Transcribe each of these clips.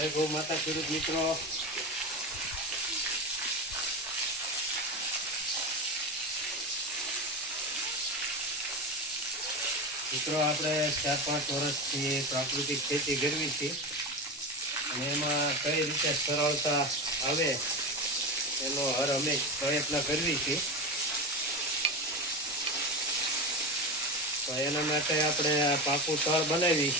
જય ગૌ માતા ખેડૂત મિત્રો, આપણે 4-5 વર્ષથી પ્રાકૃતિક ખેતી કરવી છે અને એમાં કઈ રીતે સરળતા આવે એનો હર હંમેશ પ્રયત્ન કરવી છે. તો એના માટે આપણે પાકું તળ બનાવી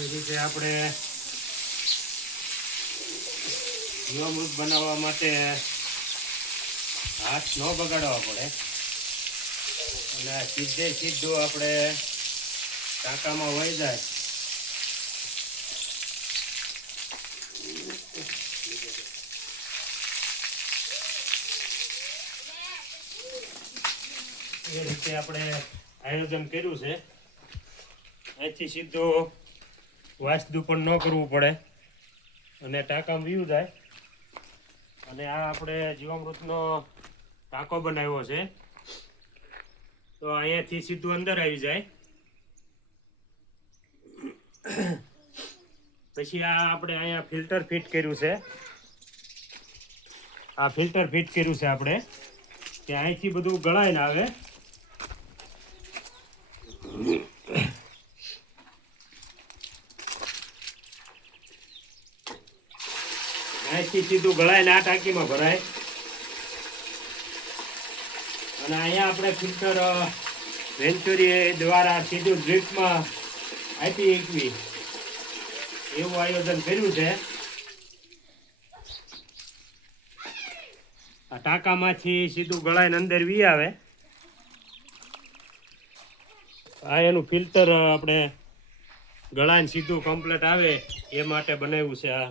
એ રીતે આપણે જીવામૃત બનાવવા માટે હાથ ન બગાડવા પડે અને સીધું આપણે ટાંકામાં વહી જાય. એ રીતે આપણે આયોજન કર્યું છે. અહીંથી સીધું વાસ્તુ પણ ન કરવું પડે અને ટાંકામાં વીયું જાય. અને આ આપણે જીવામૃતનો ટાંકો બનાવ્યો છે, તો અહીંયાથી સીધું અંદર આવી જાય. પછી આ આપણે અહીંયા ફિલ્ટર ફિટ કર્યું છે. આ ફિલ્ટર ફિટ કર્યું છે આપણે કે અહીંથી બધું ગળાઈને આવે. અહીંથી સીધું ગળાઈને આ ટાંકીમાં ભરાય અને અહીંયા આપણે ફિલ્ટર વેન્ચુરી દ્વારા સીધું ડ્રીપમાં આપી એકવી એવું આયોજન કર્યું છે. આ ટાંકામાંથી સીધું ગળાઈને અંદર વી આવે. આ એનું ફિલ્ટર આપણે ગળાઈને સીધું કમ્પ્લીટ આવે એ માટે બનાવ્યું છે. આ